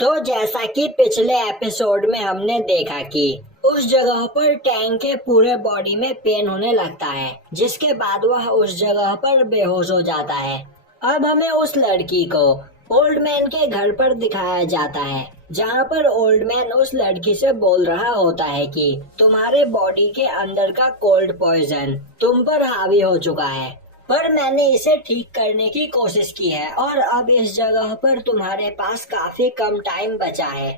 तो जैसा कि पिछले एपिसोड में हमने देखा कि उस जगह पर टैंक के पूरे बॉडी में पेन होने लगता है, जिसके बाद वह उस जगह पर बेहोश हो जाता है। अब हमें उस लड़की को ओल्ड मैन के घर पर दिखाया जाता है, जहाँ पर ओल्ड मैन उस लड़की से बोल रहा होता है कि तुम्हारे बॉडी के अंदर का कोल्ड पॉइजन तुम पर हावी हो चुका है, पर मैंने इसे ठीक करने की कोशिश की है और अब इस जगह पर तुम्हारे पास काफी कम टाइम बचा है।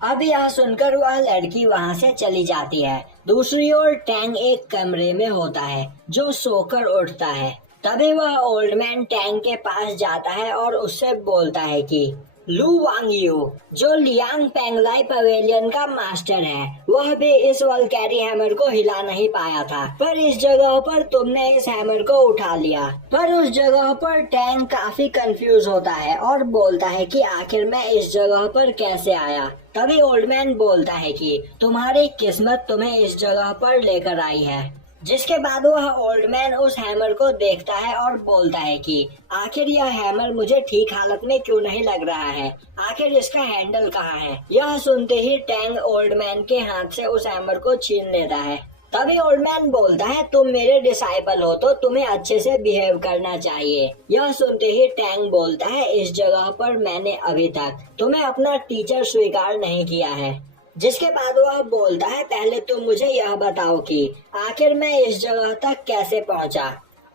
अब यह सुनकर वह लड़की वहां से चली जाती है। दूसरी ओर टैंग एक कमरे में होता है जो सोकर उठता है। तभी वह ओल्ड मैन टैंग के पास जाता है और उससे बोलता है कि लू वांग यू, जो लियांग पेंगलाई पवेलियन का मास्टर है, वह भी इस वल्कैरी हैमर को हिला नहीं पाया था, पर इस जगह पर तुमने इस हैमर को उठा लिया। पर उस जगह पर टैंग काफी कंफ्यूज होता है और बोलता है कि आखिर मैं इस जगह पर कैसे आया। तभी ओल्ड मैन बोलता है कि तुम्हारी किस्मत तुम्हें इस जगह पर लेकर आई है। जिसके बाद वह ओल्ड मैन उस हैमर को देखता है और बोलता है कि आखिर यह हैमर मुझे ठीक हालत में क्यों नहीं लग रहा है, आखिर इसका हैंडल कहाँ है। यह सुनते ही टैंग ओल्ड मैन के हाथ से उस हैमर को छीन लेता है। तभी ओल्ड मैन बोलता है तुम मेरे डिसाइपल हो तो तुम्हें अच्छे से बिहेव करना चाहिए। यह सुनते ही टैंग बोलता है इस जगह पर मैंने अभी तक तुम्हें अपना टीचर स्वीकार नहीं किया है। जिसके बाद वह बोलता है पहले तुम मुझे यह बताओ कि आखिर मैं इस जगह तक कैसे पहुंचा,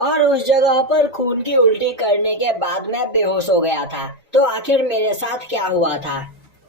और उस जगह पर खून की उल्टी करने के बाद मैं बेहोश हो गया था, तो आखिर मेरे साथ क्या हुआ था।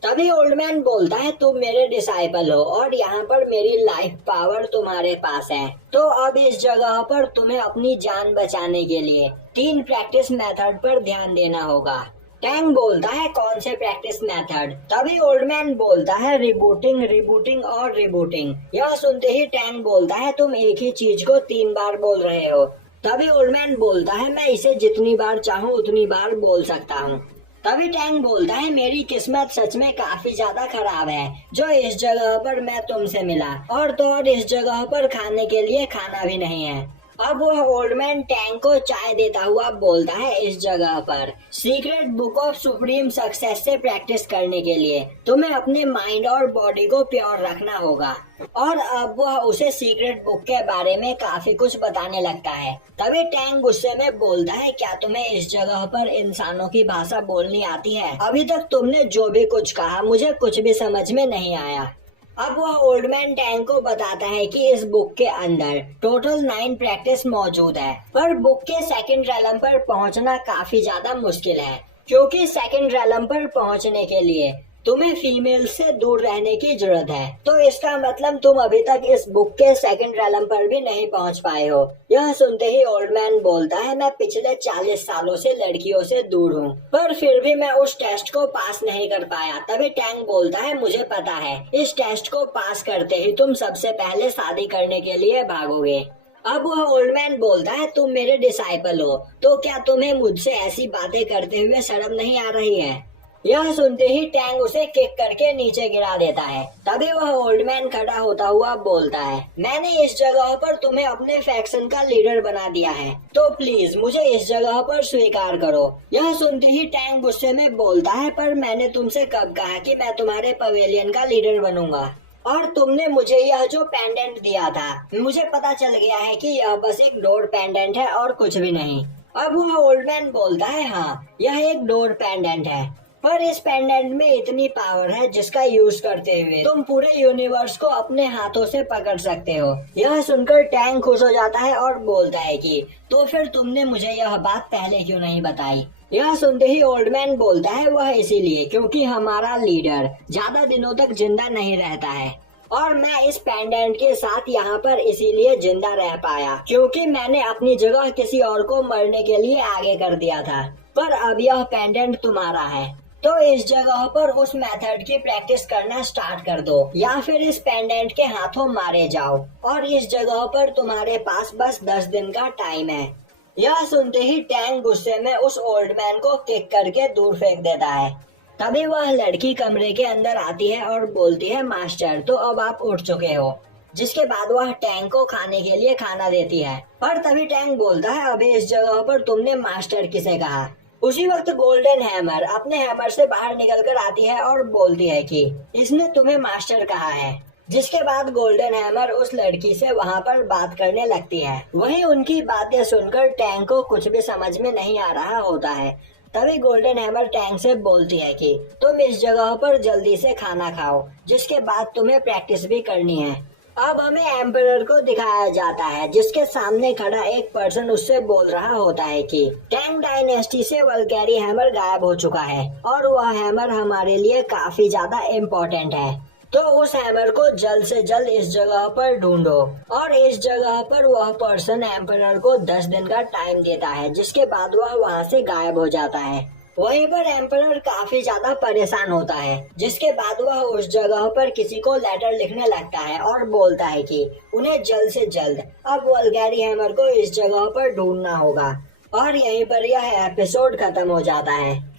तभी ओल्ड मैन बोलता है तुम मेरे डिसाइपल हो और यहाँ पर मेरी लाइफ पावर तुम्हारे पास है, तो अब इस जगह पर तुम्हें अपनी जान बचाने के लिए 3 प्रैक्टिस मेथड पर ध्यान देना होगा। टैंग बोलता है कौन से प्रैक्टिस मेथड। तभी ओल्ड मैन बोलता है रिबूटिंग, रिबूटिंग और रिबूटिंग। यह सुनते ही टैंग बोलता है तुम एक ही चीज को 3 बार बोल रहे हो। तभी ओल्ड मैन बोलता है मैं इसे जितनी बार चाहूँ उतनी बार बोल सकता हूँ। तभी टैंग बोलता है मेरी किस्मत सच में काफी ज्यादा खराब है जो इस जगह पर मैं तुमसे मिला, और तो और इस जगह पर खाने के लिए खाना भी नहीं है। अब वह ओल्ड मैन टैंग को चाय देता हुआ बोलता है इस जगह पर secret book of supreme success से प्रैक्टिस करने के लिए तुम्हें अपने माइंड और बॉडी को प्योर रखना होगा। और अब वह उसे सीक्रेट बुक के बारे में काफी कुछ बताने लगता है। तभी टैंग गुस्से में बोलता है क्या तुम्हें इस जगह पर इंसानों की भाषा बोलनी आती है? अभी तक तुमने जो भी कुछ कहा मुझे कुछ भी समझ में नहीं आया। अब वह ओल्ड मैन टैंग को बताता है कि इस बुक के अंदर टोटल 9 प्रैक्टिस मौजूद है, पर बुक के सेकंड रैलम पर पहुंचना काफी ज्यादा मुश्किल है, क्योंकि सेकंड रैलम पर पहुंचने के लिए तुम्हें फीमेल से दूर रहने की जरूरत है। तो इसका मतलब तुम अभी तक इस बुक के सेकंड रैलम पर भी नहीं पहुंच पाए हो। यह सुनते ही ओल्ड मैन बोलता है मैं पिछले 40 सालों से लड़कियों से दूर हूँ, पर फिर भी मैं उस टेस्ट को पास नहीं कर पाया। तभी टैंग बोलता है मुझे पता है इस टेस्ट को पास करते ही तुम सबसे पहले शादी करने के लिए भागोगे। अब वह ओल्ड मैन बोलता है तुम मेरे डिसाइपल हो, तो क्या तुम्हें मुझसे ऐसी बातें करते हुए शर्म नहीं आ रही है? यह सुनते ही टैंग उसे किक करके नीचे गिरा देता है। तभी वह ओल्ड मैन खड़ा होता हुआ बोलता है मैंने इस जगह पर तुम्हें अपने फैक्शन का लीडर बना दिया है, तो प्लीज मुझे इस जगह पर स्वीकार करो। यह सुनते ही टैंग गुस्से में बोलता है पर मैंने तुमसे कब कहा कि मैं तुम्हारे पवेलियन का लीडर बनूंगा, और तुमने मुझे यह जो पेंडेंट दिया था मुझे पता चल गया है कि यह बस एक डोर पेंडेंट है और कुछ भी नहीं। अब वह ओल्ड मैन बोलता है हाँ यह एक डोर पेंडेंट है, पर इस पेंडेंट में इतनी पावर है जिसका यूज करते हुए तुम पूरे यूनिवर्स को अपने हाथों से पकड़ सकते हो। यह सुनकर टैंग खुश हो जाता है और बोलता है कि तो फिर तुमने मुझे यह बात पहले क्यों नहीं बताई? यह सुनते ही ओल्ड मैन बोलता है वह इसीलिए क्योंकि हमारा लीडर ज्यादा दिनों तक जिंदा नहीं रहता है, और मैं इस पेंडेंट के साथ यहाँ पर इसीलिए जिंदा रह पाया क्योंकि मैंने अपनी जगह किसी और को मरने के लिए आगे कर दिया था, पर अब यह पेंडेंट तुम्हारा है, तो इस जगह पर उस मेथड की प्रैक्टिस करना स्टार्ट कर दो या फिर इस पेंडेंट के हाथों मारे जाओ, और इस जगह पर तुम्हारे पास बस 10 दिन का टाइम है। यह सुनते ही टैंग गुस्से में उस ओल्ड मैन को किक करके दूर फेंक देता है। तभी वह लड़की कमरे के अंदर आती है और बोलती है मास्टर तो अब आप उठ चुके हो। जिसके बाद वह टैंग को खाने के लिए खाना देती है, पर तभी टैंग बोलता है अभी इस जगह पर तुमने मास्टर किसे कहा? उसी वक्त गोल्डन हैमर अपने हैमर से बाहर निकलकर आती है और बोलती है कि इसने तुम्हें मास्टर कहा है। जिसके बाद गोल्डन हैमर उस लड़की से वहाँ पर बात करने लगती है। वहीं उनकी बातें सुनकर टैंक को कुछ भी समझ में नहीं आ रहा होता है। तभी गोल्डन हैमर टैंक से बोलती है कि तुम इस जगह पर जल्दी से खाना खाओ, जिसके बाद तुम्हें प्रैक्टिस भी करनी है। अब हमें एम्परर को दिखाया जाता है, जिसके सामने खड़ा एक पर्सन उससे बोल रहा होता है कि टैंग डायनेस्टी से वल्गैरी हैमर गायब हो चुका है और वह हैमर हमारे लिए काफी ज्यादा इम्पोर्टेंट है। तो उस हैमर को जल्द से जल्द इस जगह पर ढूंढो। और इस जगह पर वह पर्सन एम्परर को 10 दिन का टाइम देता है, जिसके बाद वह वहाँ से गायब हो जाता है। वहीं पर एम्परर काफी ज्यादा परेशान होता है, जिसके बाद वह उस जगह पर किसी को लेटर लिखने लगता है और बोलता है कि उन्हें जल्द से जल्द अब वल्गैरी हैमर को इस जगह पर ढूंढना होगा। और यहीं पर यह एपिसोड खत्म हो जाता है।